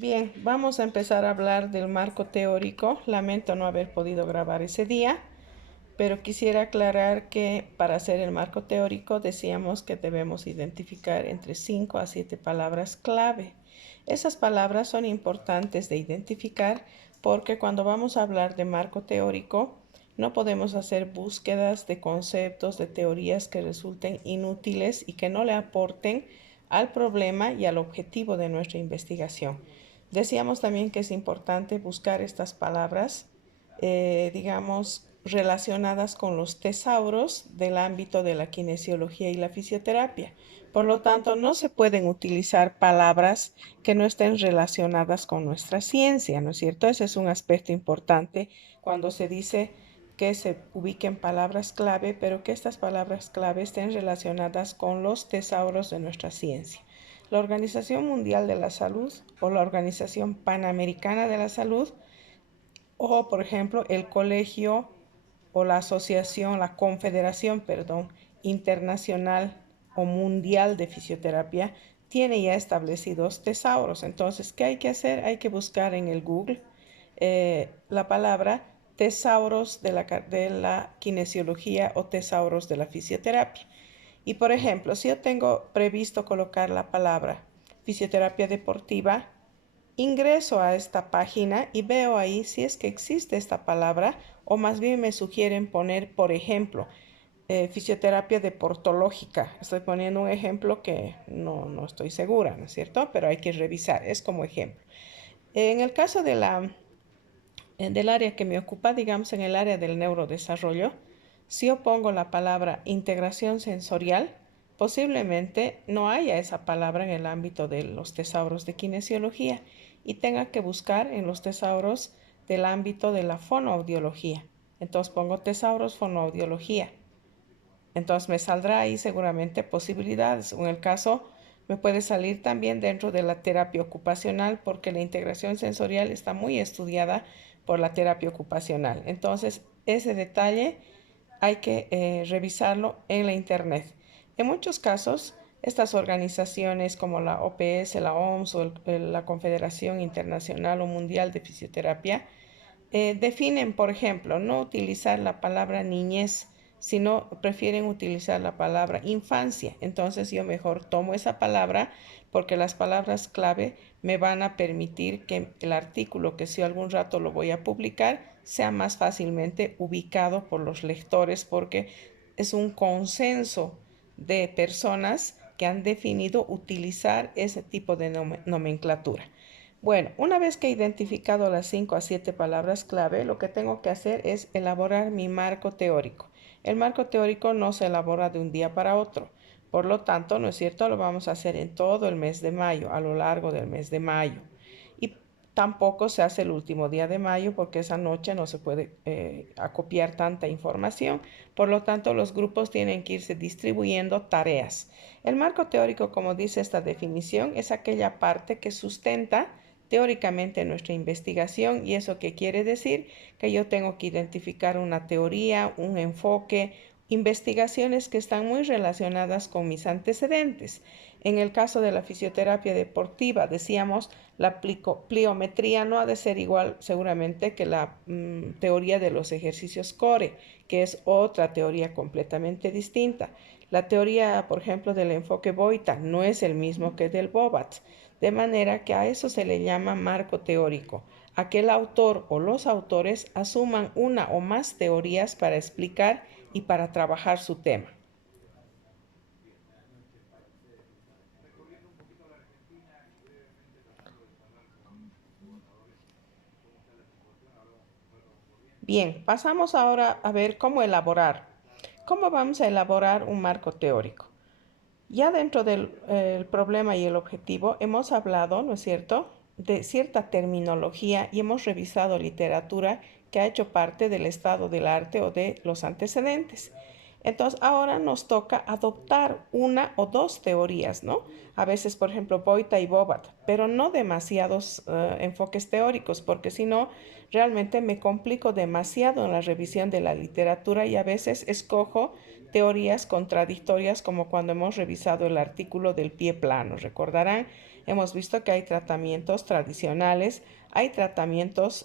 Bien, vamos a empezar a hablar del marco teórico. Lamento no haber podido grabar ese día, pero quisiera aclarar que para hacer el marco teórico decíamos que debemos identificar entre 5 a 7 palabras clave. Esas palabras son importantes de identificar porque cuando vamos a hablar de marco teórico no podemos hacer búsquedas de conceptos, de teorías que resulten inútiles y que no le aporten al problema y al objetivo de nuestra investigación. Decíamos también que es importante buscar estas palabras, digamos, relacionadas con los tesauros del ámbito de la kinesiología y la fisioterapia. Por lo tanto, no se pueden utilizar palabras que no estén relacionadas con nuestra ciencia, ¿no es cierto? Ese es un aspecto importante cuando se dice que se ubiquen palabras clave, pero que estas palabras clave estén relacionadas con los tesauros de nuestra ciencia. La Organización Mundial de la Salud o la Organización Panamericana de la Salud o, por ejemplo, el colegio o la asociación, la confederación, perdón, internacional o mundial de fisioterapia tiene ya establecidos tesauros. Entonces, ¿qué hay que hacer? Hay que buscar en el Google la palabra tesauros de la kinesiología o tesauros de la fisioterapia. Y por ejemplo, si yo tengo previsto colocar la palabra fisioterapia deportiva, ingreso a esta página y veo ahí si es que existe esta palabra o más bien me sugieren poner, por ejemplo, fisioterapia deportológica. Estoy poniendo un ejemplo que no estoy segura, ¿no es cierto? Pero hay que revisar, es como ejemplo. En el caso del área que me ocupa, digamos en el área del neurodesarrollo, si yo pongo la palabra integración sensorial, posiblemente no haya esa palabra en el ámbito de los tesauros de kinesiología y tenga que buscar en los tesauros del ámbito de la fonoaudiología. Entonces pongo tesauros fonoaudiología. Entonces me saldrá ahí seguramente posibilidades. En el caso me puede salir también dentro de la terapia ocupacional porque la integración sensorial está muy estudiada por la terapia ocupacional. Entonces ese detalle hay que revisarlo en la internet. En muchos casos, estas organizaciones como la OPS, la OMS o la Confederación Internacional o Mundial de Fisioterapia definen, por ejemplo, no utilizar la palabra niñez, sino prefieren utilizar la palabra infancia. Entonces yo mejor tomo esa palabra porque las palabras clave me van a permitir que el artículo que si algún rato lo voy a publicar sea más fácilmente ubicado por los lectores porque es un consenso de personas que han definido utilizar ese tipo de nomenclatura. Bueno, una vez que he identificado las 5 a 7 palabras clave, lo que tengo que hacer es elaborar mi marco teórico. El marco teórico no se elabora de un día para otro. Por lo tanto, ¿no es cierto? Lo vamos a hacer en todo el mes de mayo, a lo largo del mes de mayo. Y tampoco se hace el último día de mayo porque esa noche no se puede acopiar tanta información. Por lo tanto, los grupos tienen que irse distribuyendo tareas. El marco teórico, como dice esta definición, es aquella parte que sustenta teóricamente nuestra investigación. ¿Y eso qué quiere decir? Que yo tengo que identificar una teoría, un enfoque, investigaciones que están muy relacionadas con mis antecedentes. En el caso de la fisioterapia deportiva, decíamos, la pliometría no ha de ser igual seguramente que la teoría de los ejercicios core, que es otra teoría completamente distinta. La teoría, por ejemplo, del enfoque Boita no es el mismo que del Bobat, de manera que a eso se le llama marco teórico, a que el autor o los autores asuman una o más teorías para explicar y para trabajar su tema. Bien, pasamos ahora a ver cómo elaborar. ¿Cómo vamos a elaborar un marco teórico? Ya dentro del problema y el objetivo hemos hablado, ¿no es cierto?, de cierta terminología y hemos revisado literatura que ha hecho parte del estado del arte o de los antecedentes. Entonces, ahora nos toca adoptar una o dos teorías, ¿no? A veces, por ejemplo, Boita y Bobat, pero no demasiados enfoques teóricos, porque si no, realmente me complico demasiado en la revisión de la literatura y a veces escojo teorías contradictorias como cuando hemos revisado el artículo del pie plano. Recordarán, hemos visto que hay tratamientos tradicionales, hay tratamientos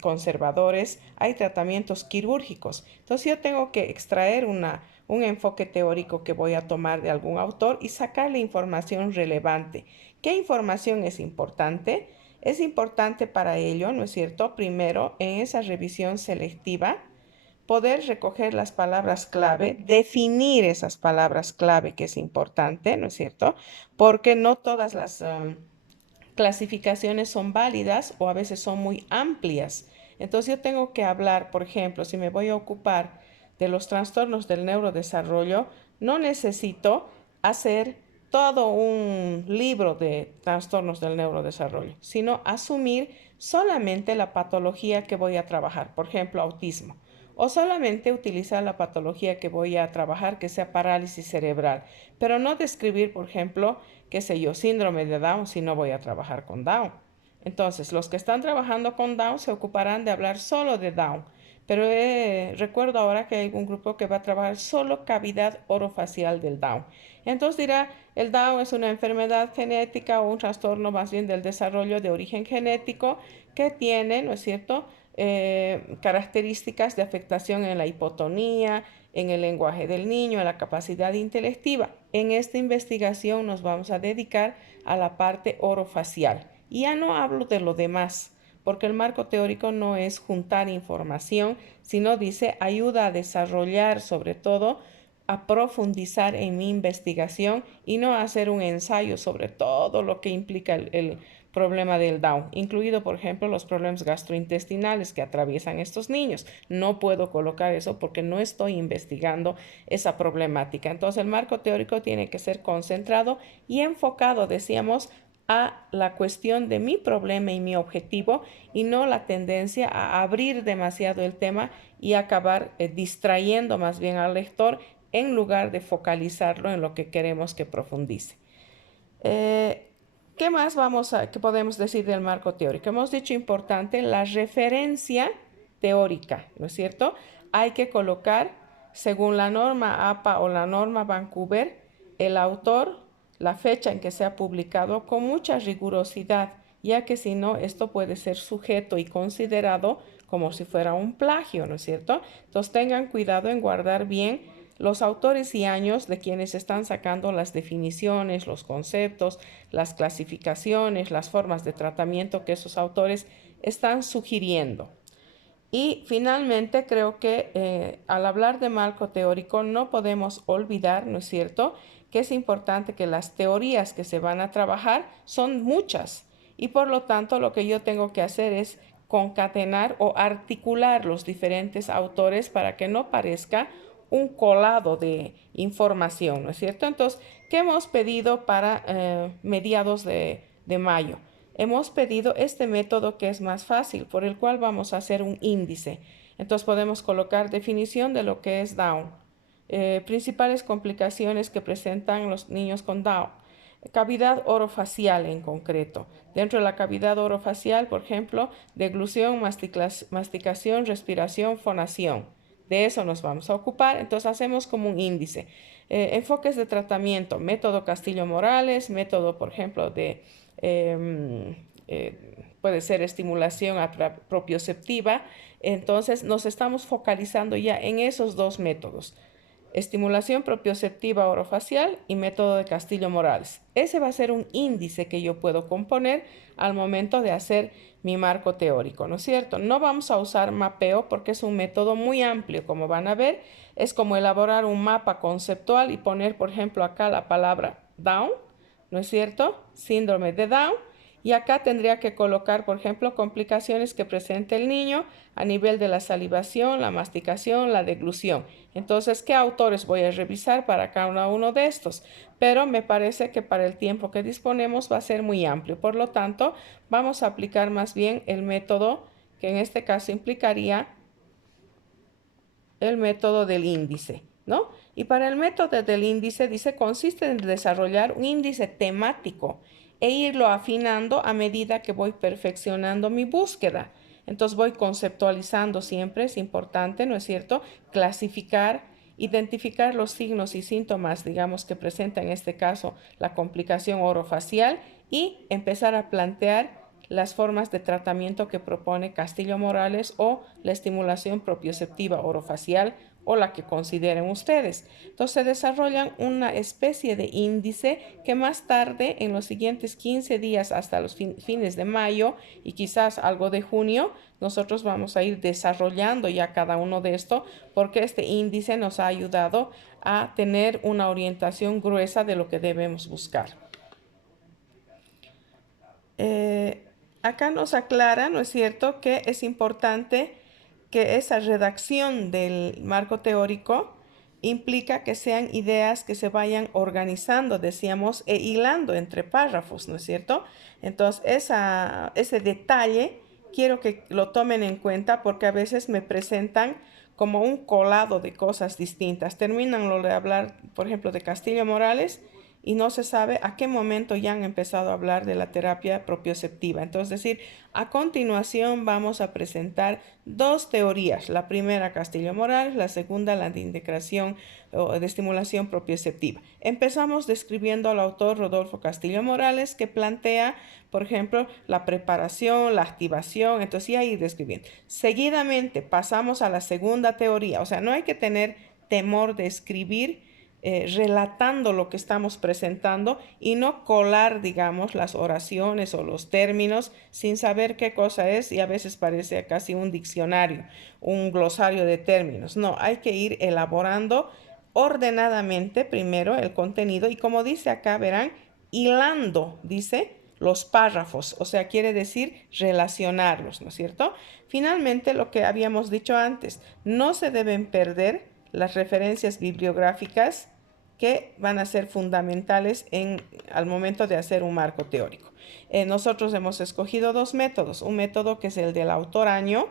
conservadores, hay tratamientos quirúrgicos. Entonces yo tengo que extraer un enfoque teórico que voy a tomar de algún autor y sacarle información relevante. ¿Qué información es importante? Es importante para ello, ¿no es cierto? Primero, en esa revisión selectiva, poder recoger las palabras clave, definir esas palabras clave, que es importante, ¿no es cierto? Porque no todas las clasificaciones son válidas o a veces son muy amplias. Entonces yo tengo que hablar, por ejemplo, si me voy a ocupar de los trastornos del neurodesarrollo, no necesito hacer todo un libro de trastornos del neurodesarrollo, sino asumir solamente la patología que voy a trabajar, por ejemplo, autismo, o solamente utilizar la patología que voy a trabajar, que sea parálisis cerebral, pero no describir, por ejemplo, qué sé yo, síndrome de Down si no voy a trabajar con Down. Entonces, los que están trabajando con Down se ocuparán de hablar solo de Down, pero recuerdo ahora que hay un grupo que va a trabajar solo cavidad orofacial del Down. Entonces dirá, el Down es una enfermedad genética o un trastorno más bien del desarrollo de origen genético que tiene, ¿no es cierto?, características de afectación en la hipotonía, en el lenguaje del niño, en la capacidad intelectiva. En esta investigación nos vamos a dedicar a la parte orofacial. Y ya no hablo de lo demás, porque el marco teórico no es juntar información, sino dice ayuda a desarrollar, sobre todo, a profundizar en mi investigación y no a hacer un ensayo sobre todo lo que implica el problema del Down, incluido, por ejemplo, los problemas gastrointestinales que atraviesan estos niños. No puedo colocar eso porque no estoy investigando esa problemática. Entonces, el marco teórico tiene que ser concentrado y enfocado, decíamos, a la cuestión de mi problema y mi objetivo y no la tendencia a abrir demasiado el tema y acabar distrayendo más bien al lector en lugar de focalizarlo en lo que queremos que profundice. ¿Qué más qué podemos decir del marco teórico? Hemos dicho importante la referencia teórica, ¿no es cierto? Hay que colocar, según la norma APA o la norma Vancouver, el autor, la fecha en que se ha publicado con mucha rigurosidad, ya que si no, esto puede ser sujeto y considerado como si fuera un plagio, ¿no es cierto? Entonces tengan cuidado en guardar bien los autores y años de quienes están sacando las definiciones, los conceptos, las clasificaciones, las formas de tratamiento que esos autores están sugiriendo. Y finalmente creo que al hablar de marco teórico no podemos olvidar, ¿no es cierto?, que es importante que las teorías que se van a trabajar son muchas y por lo tanto lo que yo tengo que hacer es concatenar o articular los diferentes autores para que no parezca un colado de información, ¿no es cierto? Entonces, ¿qué hemos pedido para mediados de mayo? Hemos pedido este método que es más fácil, por el cual vamos a hacer un índice. Entonces podemos colocar definición de lo que es Down, principales complicaciones que presentan los niños con Down, cavidad orofacial en concreto. Dentro de la cavidad orofacial, por ejemplo, deglución, masticación, respiración, fonación. De eso nos vamos a ocupar, entonces hacemos como un índice. Enfoques de tratamiento, método Castillo-Morales, método, por ejemplo, de puede ser estimulación propioceptiva. Entonces nos estamos focalizando ya en esos dos métodos. Estimulación propioceptiva orofacial y método de Castillo-Morales. Ese va a ser un índice que yo puedo componer al momento de hacer mi marco teórico, ¿no es cierto? No vamos a usar mapeo porque es un método muy amplio, como van a ver. Es como elaborar un mapa conceptual y poner, por ejemplo, acá la palabra Down, ¿no es cierto? Síndrome de Down. Y acá tendría que colocar, por ejemplo, complicaciones que presente el niño a nivel de la salivación, la masticación, la deglución. Entonces, ¿qué autores voy a revisar para cada uno de estos? Pero me parece que para el tiempo que disponemos va a ser muy amplio. Por lo tanto, vamos a aplicar más bien el método que en este caso implicaría el método del índice, ¿no? Y para el método del índice, dice, consiste en desarrollar un índice temático e irlo afinando a medida que voy perfeccionando mi búsqueda. Entonces voy conceptualizando siempre, es importante, ¿no es cierto? Clasificar, identificar los signos y síntomas, digamos, que presenta en este caso la complicación orofacial y empezar a plantear las formas de tratamiento que propone Castillo Morales o la estimulación propioceptiva orofacial o la que consideren ustedes. Entonces desarrollan una especie de índice que más tarde, en los siguientes 15 días hasta los fines de mayo y quizás algo de junio, nosotros vamos a ir desarrollando ya cada uno de esto porque este índice nos ha ayudado a tener una orientación gruesa de lo que debemos buscar. Acá nos aclara, ¿no es cierto?, que es importante que esa redacción del marco teórico implica que sean ideas que se vayan organizando, decíamos, e hilando entre párrafos, ¿no es cierto? Entonces, ese detalle quiero que lo tomen en cuenta porque a veces me presentan como un colado de cosas distintas. Terminan lo de hablar, por ejemplo, de Castillo Morales y no se sabe a qué momento ya han empezado a hablar de la terapia propioceptiva. Entonces, es decir, a continuación vamos a presentar dos teorías. La primera, Castillo Morales, la segunda, la de integración o de estimulación propioceptiva. Empezamos describiendo al autor Rodolfo Castillo Morales, que plantea, por ejemplo, la preparación, la activación, entonces ya ir describiendo. Seguidamente pasamos a la segunda teoría, o sea, no hay que tener temor de escribir relatando lo que estamos presentando y no colar, digamos, las oraciones o los términos sin saber qué cosa es y a veces parece casi un diccionario, un glosario de términos. No, hay que ir elaborando ordenadamente primero el contenido y como dice acá, verán, hilando, dice, los párrafos, o sea, quiere decir relacionarlos, ¿no es cierto? Finalmente, lo que habíamos dicho antes, no se deben perder las referencias bibliográficas que van a ser fundamentales al momento de hacer un marco teórico. Nosotros hemos escogido dos métodos, un método que es el del autor año,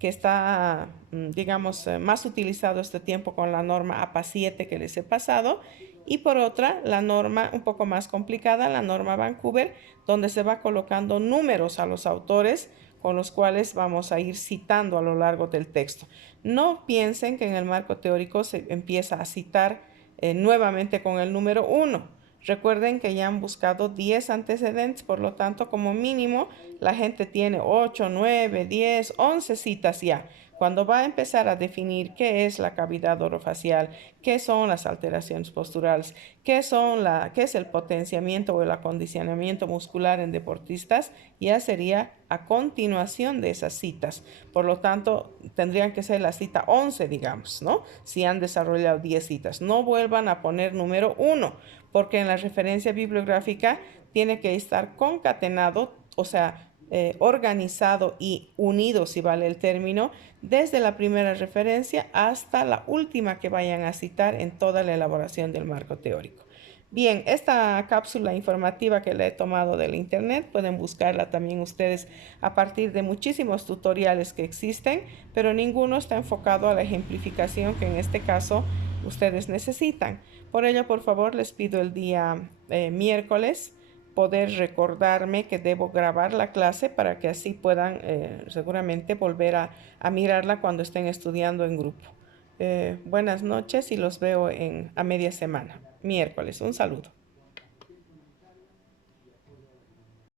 que está, digamos, más utilizado este tiempo con la norma APA 7 que les he pasado, y por otra, la norma un poco más complicada, la norma Vancouver, donde se va colocando números a los autores con los cuales vamos a ir citando a lo largo del texto. No piensen que en el marco teórico se empieza a citar nuevamente con el número 1. Recuerden que ya han buscado 10 antecedentes, por lo tanto, como mínimo, la gente tiene 8, 9, 10, 11 citas ya. Cuando va a empezar a definir qué es la cavidad orofacial, qué son las alteraciones posturales, qué es el potenciamiento o el acondicionamiento muscular en deportistas, ya sería a continuación de esas citas. Por lo tanto, tendrían que ser la cita 11, digamos, ¿no? Si han desarrollado 10 citas. No vuelvan a poner número 1, porque en la referencia bibliográfica tiene que estar concatenado, o sea, organizado y unido, si vale el término, desde la primera referencia hasta la última que vayan a citar en toda la elaboración del marco teórico. Bien, esta cápsula informativa que le he tomado del internet, pueden buscarla también ustedes a partir de muchísimos tutoriales que existen, pero ninguno está enfocado a la ejemplificación que en este caso ustedes necesitan. Por ello, por favor, les pido el día miércoles poder recordarme que debo grabar la clase para que así puedan seguramente volver a mirarla cuando estén estudiando en grupo. Buenas noches y los veo a media semana, miércoles. Un saludo.